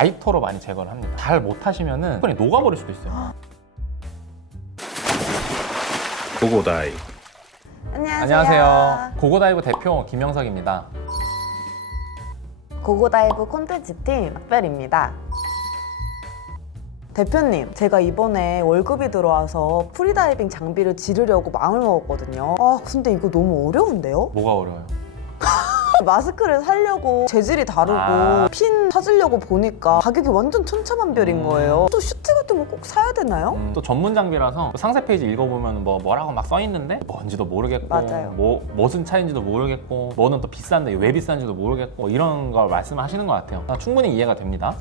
라이터로 많이 제거를 합니다. 잘 못하시면은 스폰이 녹아버릴 수도 있어요. 고고다이. 안녕하세요. 고고다이브 대표 김영석입니다. 고고다이브 콘텐츠팀 박별입니다. 대표님, 제가 이번에 월급이 들어와서 프리다이빙 장비를 지르려고 마음을 먹었거든요. 근데 이거 너무 어려운데요? 뭐가 어려워요? 마스크를 사려고 재질이 다르고 핀 찾으려고 보니까 가격이 완전 천차만별인 거예요. 또 슈트 같은 거 꼭 사야 되나요? 또 전문 장비라서 상세 페이지 읽어보면 뭐라고 막 써있는데 뭔지도 모르겠고 맞아요. 무슨 차인지도 모르겠고 뭐는 또 비싼데 왜 비싼지도 모르겠고 이런 걸 말씀하시는 것 같아요. 충분히 이해가 됩니다.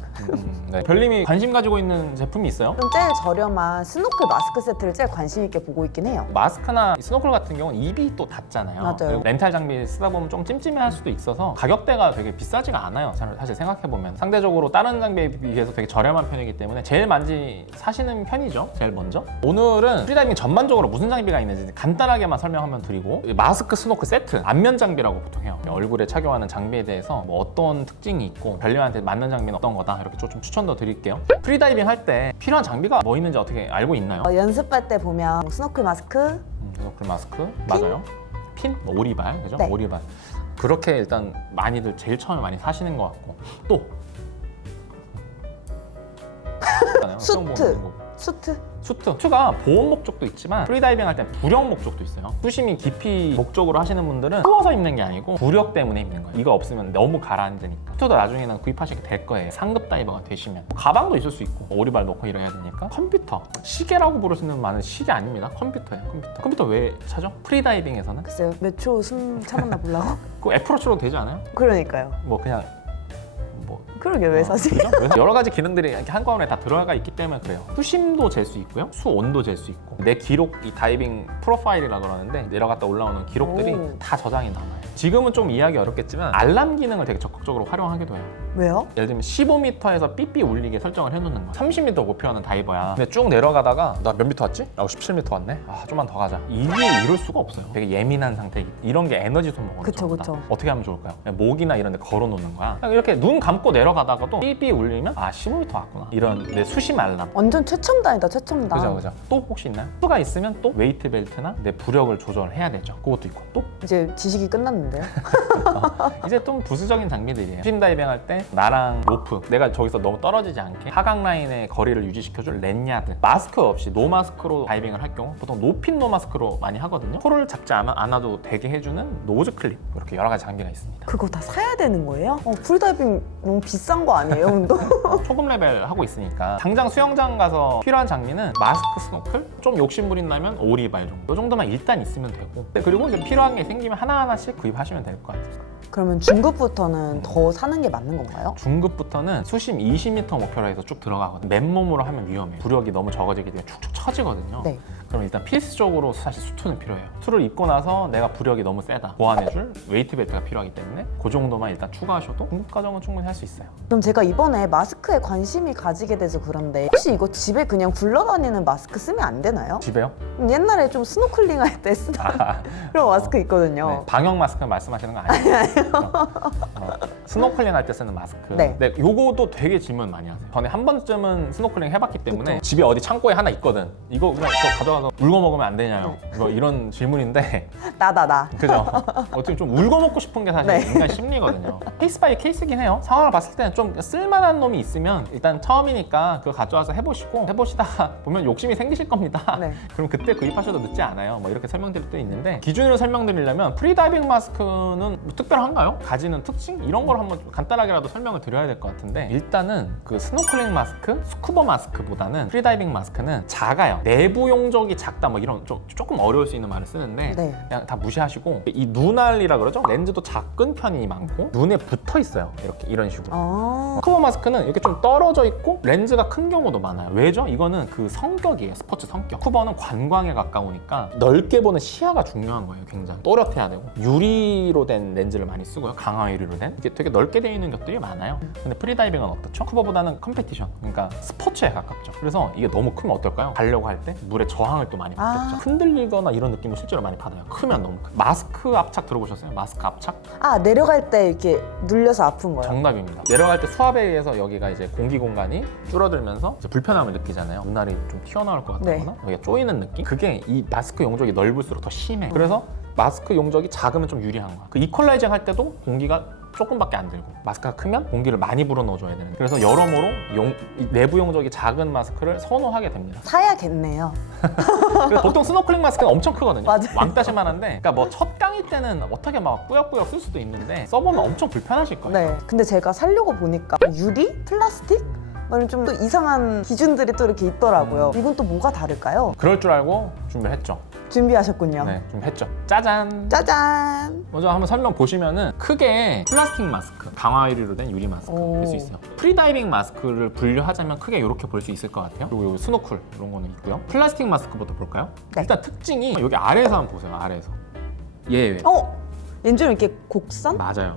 네. 별님이 관심 가지고 있는 제품이 있어요? 좀 제일 저렴한 스노클 마스크 세트를 제일 관심 있게 보고 있긴 해요. 마스크나 스노클 같은 경우는 입이 또 닿잖아요. 맞아요. 그리고 렌탈 장비 쓰다 보면 좀 찜찜해할 수도 있어서 가격대가 되게 비싸지가 않아요. 사실 생각해보면 상대적으로 다른 장비에 비해서 되게 저렴한 편이기 때문에 제일 많이 사시는 편이죠. 제일 먼저. 오늘은 프리다이빙 전반적으로 무슨 장비가 있는지 간단하게만 설명하면 드리고, 마스크 스노클 세트, 안면 장비라고 보통 해요. 얼굴에 착용하는 장비에 대해서 뭐 어떤 특징이 있고 별님한테 맞는 장비는 어떤 거다 이렇게 좀 추천도 드릴게요. 프리다이빙 할 때 필요한 장비가 뭐 있는지 어떻게 알고 있나요? 연습할 때 보면 뭐 스노클 마스크, 스노클 마스크 맞아요. 핀? 뭐 오리발, 그죠? 네. 오리발. 그렇게 일단 많이들 제일 처음에 많이 사시는 것 같고, 또 수트. 수트가 보온 목적도 있지만 프리다이빙 할 때 부력 목적도 있어요. 수심이 깊이 목적으로 하시는 분들은 추워서 입는 게 아니고 부력 때문에 입는 거예요. 이거 없으면 너무 가라앉으니까. 수트도 나중에는 구입하시게 될 거예요. 상급 다이버가 되시면. 가방도 있을 수 있고 오리발 넣고 이래야 되니까. 컴퓨터, 시계라고 부르시는 말은 시계 아닙니다. 컴퓨터예요. 컴퓨터 왜 차죠? 프리다이빙에서는 글쎄요, 몇 초 숨 참았나 보려고? 그 애플워치로 되지 않아요? 그러니까요. 뭐 그냥 뭐 그러게 왜 사지? 그죠? 여러 가지 기능들이 이렇게 한꺼번에 다 들어가 있기 때문에 그래요. 수심도 잴 수 있고요. 수온도 잴 수 있고. 내 기록, 이 다이빙 프로파일이라고 그러는데 내려갔다 올라오는 기록들이 오. 다 저장이 남아요. 지금은 좀 이해하기 어렵겠지만 알람 기능을 되게 적극적으로 활용하기도 해요. 왜요? 예를 들면 15m에서 삐삐 울리게 설정을 해놓는 거야. 30m 목표하는 다이버야. 근데 쭉 내려가다가 나 몇 미터 왔지? 라고 17m 왔네? 좀만 더 가자. 이게 이럴 수가 없어요. 되게 예민한 상태이기 때문에. 이런 게 에너지 소모거든요. 그쵸. 어떻게 하면 좋을까요? 그냥 목이나 이런 데 걸어놓는 거야. 그냥 이렇게 눈 감고 내려가다가도 삐삐 울리면 15m 왔구나. 이런 내 수심 알람. 완전 최첨단이다, 최첨단. 그죠. 또 혹시 있나요? 수가 있으면 또 웨이트 벨트나 내 부력을 조절해야 되죠. 그것도 있고 또 이제 지식이 끝났는데요? 이제 좀 부수적인 장비들이에요. 스트림 다이빙 할 때 나랑 로프, 내가 저기서 너무 떨어지지 않게 하강 라인의 거리를 유지시켜줄 랜야드, 마스크 없이 노마스크로 다이빙을 할 경우 보통 노핀 노마스크로 많이 하거든요. 코를 잡지 않아도 되게 해주는 노즈 클립, 이렇게 여러 가지 장비가 있습니다. 그거 다 사야 되는 거예요? 프리다이빙 너무 비싼 거 아니에요, 운동? 초급 레벨 하고 있으니까 당장 수영장 가서 필요한 장비는 마스크, 스노클, 좀 욕심부린 다면 오리발 정도. 이 정도만 일단 있으면 되고, 그리고 이제 필요한 게 생기면 하나하나씩 구입하시면 될 것 같아요. 그러면 중급부터는 더 사는 게 맞는 건가요? 중급부터는 수심 20m 목표로 해서 쭉 들어가거든요. 맨몸으로 하면 위험해요. 부력이 너무 적어지기 때문에 축축 처지거든요. 네. 그럼 일단 필수적으로 사실 수트는 필요해요. 수트를 입고 나서 내가 부력이 너무 세다, 보완해줄 웨이트 벨트가 필요하기 때문에 그 정도만 일단 추가하셔도 중급 과정은 충분히 할 수 있어요. 그럼 제가 이번에 마스크에 관심이 가지게 돼서 그런데 혹시 이거 집에 그냥 굴러다니는 마스크 쓰면 안 되나요? 집에요? 옛날에 좀 스노클링 할 때 쓰던 그런 마스크 있거든요. 네, 방역 마스크 말씀하시는 거 아니에요? 스노클링 할 때 쓰는 마스크. 네. 요거도 되게 질문 많이 하세요. 전에 한 번쯤은 스노클링 해봤기 때문에 그쵸? 집에 어디 창고에 하나 있거든. 이거 그냥 저 가져가서 울고 먹으면 안 되냐요? 뭐 이런 질문인데 나. 그죠? 어떻게 좀 울고 먹고 싶은 게 사실 네. 인간 심리거든요. 케이스 바이 케이스긴 해요. 상황을 봤을 때는 좀 쓸만한 놈이 있으면 일단 처음이니까 그거 가져와서 해보시다가 보면 욕심이 생기실 겁니다. 네. 그럼 그때 구입하셔도 늦지 않아요. 뭐 이렇게 설명드릴 때 있는데, 기준으로 설명드리려면 프리다이빙 마스크는 뭐 특별한가요? 가지는 특징? 이런 걸 한번 간단하게라도 설명을 드려야 될 것 같은데, 일단은 그 스노클링 마스크, 스쿠버 마스크보다는 프리다이빙 마스크는 작아요. 내부 용적이 작다 뭐 이런 조금 어려울 수 있는 말을 쓰는데 네. 그냥 다 무시하시고, 이 눈알이라 그러죠? 렌즈도 작은 편이 많고 눈에 붙어 있어요. 이런 식으로. 스쿠버 마스크는 이렇게 좀 떨어져 있고 렌즈가 큰 경우도 많아요. 왜죠? 이거는 그 성격이에요. 스포츠 성격. 스쿠버는 관광에 가까우니까 넓게 보는 시야가 중요한 거예요. 굉장히 또렷해야 되고, 유리로 된 렌즈를 많이 쓰고요. 강화 유리로 된. 이게 되게 넓게 되어 있는 것들이 많아요. 근데 프리다이빙은 어떻죠? 스쿠버보다는 컴페티션, 그러니까 스포츠에 가깝죠. 그래서 이게 너무 크면 어떨까요? 가려고 할 때 물의 저항을 또 많이 받겠죠. 흔들리거나 이런 느낌을 실제로 많이 받아요. 크면 너무 크. 마스크 압착 들어보셨어요? 마스크 압착? 내려갈 때 이렇게 눌려서 아픈 거예요. 정답입니다. 내려갈 때 수압에 의해서 여기가 이제 공기 공간이 줄어들면서 이제 불편함을 느끼잖아요. 눈알이 좀 튀어나올 것 같다거나 여기가 쪼이는 느낌? 그게 이 마스크 용적이 넓을수록 더 심해. 그래서 마스크 용적이 작으면 좀 유리한 거야. 그 이퀄라이징 할 때도 공기가 조금밖에 안 들고, 마스크가 크면 공기를 많이 불어넣어줘야 되는. 그래서 여러모로 이 내부 용적이 작은 마스크를 선호하게 됩니다. 사야겠네요. 그래서 보통 스노클링 마스크는 엄청 크거든요. 맞아요. 왕따실만한데, 그러니까 뭐 첫 강의 때는 어떻게 막 꾸역꾸역 쓸 수도 있는데 써보면 엄청 불편하실 거예요. 네. 근데 제가 사려고 보니까 유리? 플라스틱? 좀 또 이상한 기준들이 또 이렇게 있더라고요. 이건 또 뭐가 다를까요? 그럴 줄 알고 준비를 했죠. 준비하셨군요. 네, 좀 했죠. 짜잔! 짜잔! 먼저 한번 설명 보시면은 크게 플라스틱 마스크, 강화 유리로 된 유리 마스크 볼 수 있어요. 프리다이빙 마스크를 분류하자면 크게 이렇게 볼 수 있을 것 같아요. 그리고 여기 스노클 이런 거는 있고요. 플라스틱 마스크부터 볼까요? 네. 일단 특징이 여기 아래에서 한번 보세요. 아래에서. 얘 얘는 좀 이렇게 곡선? 맞아요.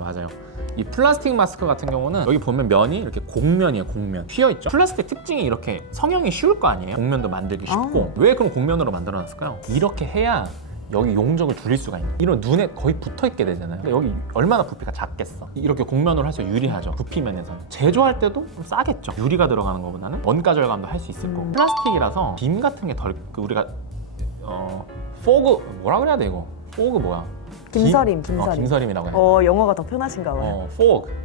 이 플라스틱 마스크 같은 경우는 여기 보면 면이 이렇게 곡면이에요. 곡면 휘어있죠. 플라스틱 특징이 이렇게 성형이 쉬울 거 아니에요. 곡면도 만들기 쉽고. 왜 그럼 곡면으로 만들어놨을까요? 이렇게 해야 여기 용적을 줄일 수가 있는. 이런 눈에 거의 붙어있게 되잖아요. 근데 여기 얼마나 부피가 작겠어. 이렇게 곡면으로 할수록 유리하죠. 부피 면에서는. 제조할 때도 좀 싸겠죠. 유리가 들어가는 것보다는 원가 절감도 할 수 있을 거고. 플라스틱이라서 빔 같은 게 덜, 우리가 포그 뭐라 그래야 돼 이거? 포그 뭐야? 김서림. 김서림이라고 해요. 영어가 더 편하신가 봐요. 포그.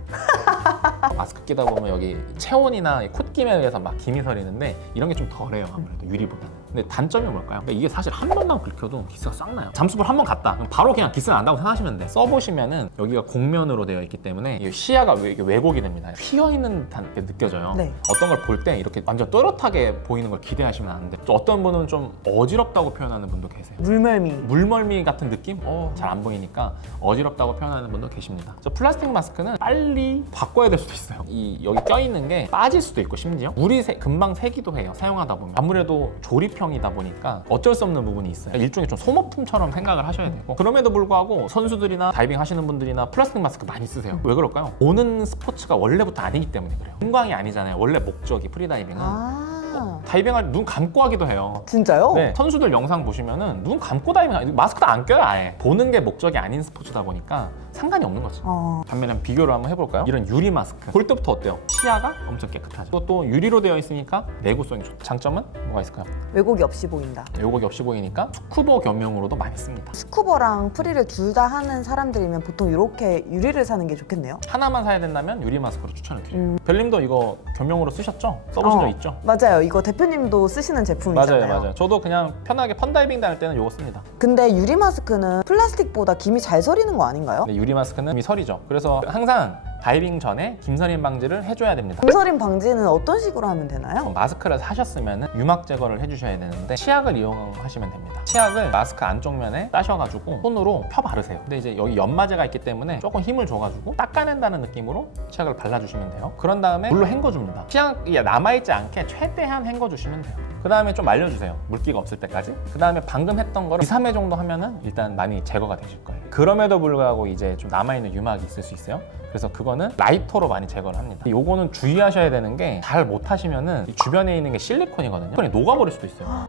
마스크 끼다 보면 여기 체온이나 콧김에 의해서 막 김이 서리는데 이런 게 좀 덜해요. 아무래도 유리보다는. 근데 단점이 뭘까요? 그러니까 이게 사실 한 번만 긁혀도 기스가 싹 나요. 잠수를 한 번 갔다. 그럼 바로 그냥 기스가 난다고 생각하시면 돼. 써보시면은 여기가 곡면으로 되어 있기 때문에 이 시야가 이게 왜곡이 됩니다. 휘어있는 듯한 게 느껴져요. 네. 어떤 걸 볼 때 이렇게 완전 또렷하게 보이는 걸 기대하시면 안 돼. 또 어떤 분은 좀 어지럽다고 표현하는 분도 계세요. 물멀미 같은 느낌? 잘 안 보이니까 어지럽다고 표현하는 분도 계십니다. 저 플라스틱 마스크는 빨리 바꿔야 될 수도 있어요. 여기 껴있는 게 빠질 수도 있고 심지어 물이 금방 새기도 해요. 사용하다 보면. 아무래도 조립형이다 보니까 어쩔 수 없는 부분이 있어요. 일종의 좀 소모품처럼 생각을 하셔야 되고, 그럼에도 불구하고 선수들이나 다이빙 하시는 분들이나 플라스틱 마스크 많이 쓰세요. 왜 그럴까요? 보는 스포츠가 원래부터 아니기 때문에 그래요. 풍광이 아니잖아요. 원래 목적이 프리다이빙은. 다이빙할 눈 감고 하기도 해요. 진짜요? 네, 선수들 영상 보시면은 눈 감고 다이빙, 마스크도 안 껴요 아예. 보는 게 목적이 아닌 스포츠다 보니까 상관이 없는 거지. 반면에 비교를 한번 해볼까요? 이런 유리 마스크 볼 때부터 어때요? 시야가 엄청 깨끗하죠. 또 유리로 되어 있으니까 내구성이 좋다. 장점은 뭐가 있을까요? 왜곡이 없이 보인다. 왜곡이 없이 보이니까 스쿠버 겸용으로도 많이 씁니다. 스쿠버랑 프리를 둘 다 하는 사람들이면 보통 이렇게 유리를 사는 게 좋겠네요. 하나만 사야 된다면 유리 마스크로 추천을 드려요. 별님도 이거 겸용으로 쓰셨죠? 써보신 적 있죠? 맞아요. 이거 대표님도 쓰시는 제품이잖아요. 맞아요. 저도 그냥 편하게 펀다이빙 다닐 때는 이거 씁니다. 근데 유리 마스크는 플라스틱보다 김이 잘 서리는 거 아닌가요? 네, 유리 마스크는 이미 설이죠. 그래서 항상 다이빙 전에 김서림 방지를 해줘야 됩니다. 김서림 방지는 어떤 식으로 하면 되나요? 마스크를 사셨으면 유막 제거를 해주셔야 되는데 치약을 이용하시면 됩니다. 치약을 마스크 안쪽 면에 따셔가지고 손으로 펴 바르세요. 근데 이제 여기 연마제가 있기 때문에 조금 힘을 줘가지고 닦아낸다는 느낌으로 치약을 발라주시면 돼요. 그런 다음에 물로 헹궈줍니다. 치약이 남아있지 않게 최대한 헹궈주시면 돼요. 그 다음에 좀 말려주세요. 물기가 없을 때까지. 그 다음에 방금 했던 거를 2, 3회 정도 하면은 일단 많이 제거가 되실 거예요. 그럼에도 불구하고 이제 좀 남아있는 유막이 있을 수 있어요. 그래서 그거는 라이터로 많이 제거를 합니다. 요거는 주의하셔야 되는 게 잘 못하시면은 이 주변에 있는 게 실리콘이거든요. 실리콘이 녹아버릴 수도 있어요.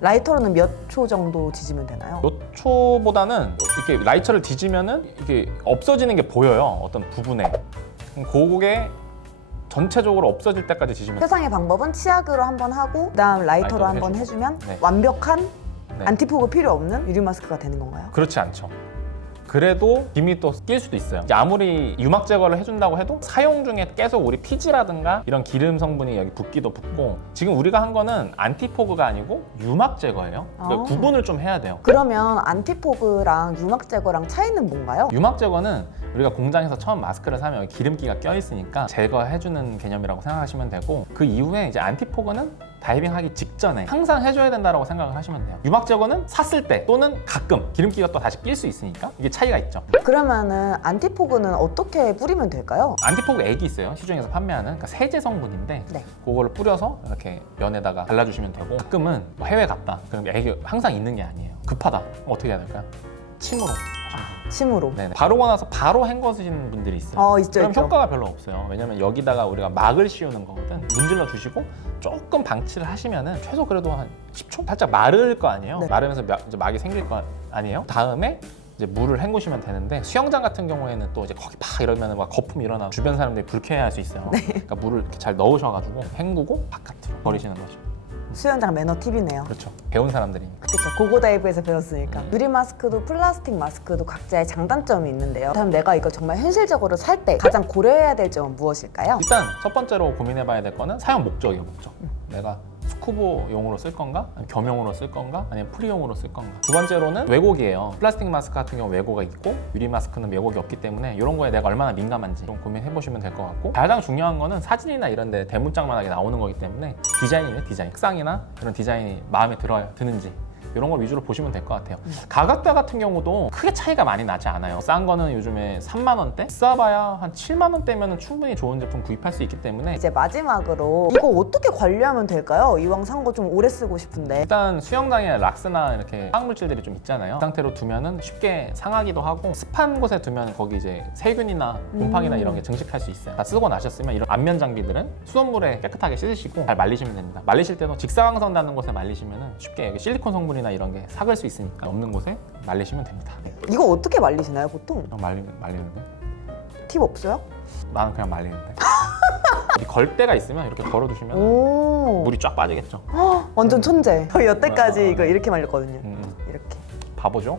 라이터로는 몇 초 정도 지지면 되나요? 몇 초보다는 이렇게 라이터를 뒤지면은 이게 없어지는 게 보여요. 어떤 부분에. 그게 전체적으로 없어질 때까지 지지면 돼요. 세상의 방법은 치약으로 한번 하고 그다음 라이터로 한번 해주면 네. 완벽한 네. 안티포그 필요 없는 유리 마스크가 되는 건가요? 그렇지 않죠. 그래도 김이 또 낄 수도 있어요. 이제 아무리 유막 제거를 해준다고 해도 사용 중에 계속 우리 피지라든가 이런 기름 성분이 여기 붓기도 붓고, 지금 우리가 한 거는 안티포그가 아니고 유막 제거예요. 그러니까 구분을 좀 해야 돼요. 그러면 안티포그랑 유막 제거랑 차이는 뭔가요? 유막 제거는 우리가 공장에서 처음 마스크를 사면 여기 기름기가 껴있으니까 제거해주는 개념이라고 생각하시면 되고, 그 이후에 이제 안티포그는 다이빙하기 직전에 항상 해줘야 된다고 생각을 하시면 돼요. 유막 제거는 샀을 때 또는 가끔 기름기가 또 다시 낄 수 있으니까 이게 차이가 있죠. 그러면은 안티포그는 어떻게 뿌리면 될까요? 안티포그 액이 있어요. 시중에서 판매하는. 그러니까 세제 성분인데 네. 그거를 뿌려서 이렇게 면에다가 발라주시면 되고, 가끔은 뭐 해외 갔다 그럼 액이 항상 있는 게 아니에요. 급하다. 그럼 어떻게 해야 될까요? 침으로 침으로. 네네. 바르고 나서 바로 헹궈주시는 분들이 있어요. 있죠, 그럼 있죠. 효과가 별로 없어요. 왜냐면 여기다가 우리가 막을 씌우는 거거든. 문질러 주시고 조금 방치를 하시면은 최소 그래도 한 10초? 살짝 마를 거 아니에요. 네. 마르면서 이제 막이 생길 거 아니에요. 다음에 이제 물을 헹구시면 되는데 수영장 같은 경우에는 또 이제 거기 팍 이러면 막 거품 일어나고 주변 사람들이 불쾌해할 수 있어요. 그러니까 물을 이렇게 잘 넣으셔가지고 헹구고 바깥으로 버리시는 거죠. 수영장 매너 팁이네요. 그렇죠. 배운 사람들이니까. 그렇죠. 고고다이브에서 배웠으니까. 유리 마스크도 플라스틱 마스크도 각자의 장단점이 있는데요. 그다음 내가 이거 정말 현실적으로 살 때 가장 고려해야 될 점은 무엇일까요? 일단 첫 번째로 고민해봐야 될 거는 사용 목적이에요. 목적. 내가 스쿠버용으로 쓸 건가? 아니면 겸용으로 쓸 건가? 아니면 프리용으로 쓸 건가? 두 번째로는 왜곡이에요. 플라스틱 마스크 같은 경우 왜곡가 있고 유리 마스크는 왜곡이 없기 때문에 이런 거에 내가 얼마나 민감한지 좀 고민해보시면 될 것 같고, 가장 중요한 거는 사진이나 이런 데 대문짝만하게 나오는 거기 때문에 디자인이네, 디자인. 색상이나 그런 디자인이 마음에 드는지 이런 걸 위주로 보시면 될 것 같아요. 가격대 같은 경우도 크게 차이가 많이 나지 않아요. 싼 거는 요즘에 3만 원대, 비싸봐야 한 7만 원대면 충분히 좋은 제품 구입할 수 있기 때문에 이제 마지막으로 이거 어떻게 관리하면 될까요? 이왕 산 거 좀 오래 쓰고 싶은데. 일단 수영장에 락스나 이렇게 화학물질들이 좀 있잖아요. 그 상태로 두면은 쉽게 상하기도 하고, 습한 곳에 두면 거기 이제 세균이나 곰팡이나 이런 게 증식할 수 있어요. 다 쓰고 나셨으면 이런 안면 장비들은 수돗물에 깨끗하게 씻으시고 잘 말리시면 됩니다. 말리실 때도 직사광선 닿는 곳에 말리시면은 쉽게 여기 실리콘 성분이나 이런 게 삭을 수 있으니까 없는 곳에 말리시면 됩니다. 이거 어떻게 말리시나요, 보통? 그냥 말리는데? 팁 없어요? 나는 그냥 말리는데. 이 걸 때가 있으면 이렇게 걸어두시면 오. 물이 쫙 빠지겠죠. 완전 천재. 저희 여태까지 이거 이렇게 말렸거든요. 이렇게. 바보죠?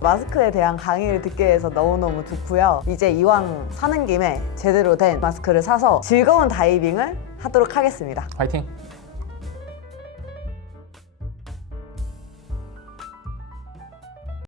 마스크에 대한 강의를 듣게 해서 너무너무 좋고요. 이제 이왕 사는 김에 제대로 된 마스크를 사서 즐거운 다이빙을 하도록 하겠습니다. 화이팅!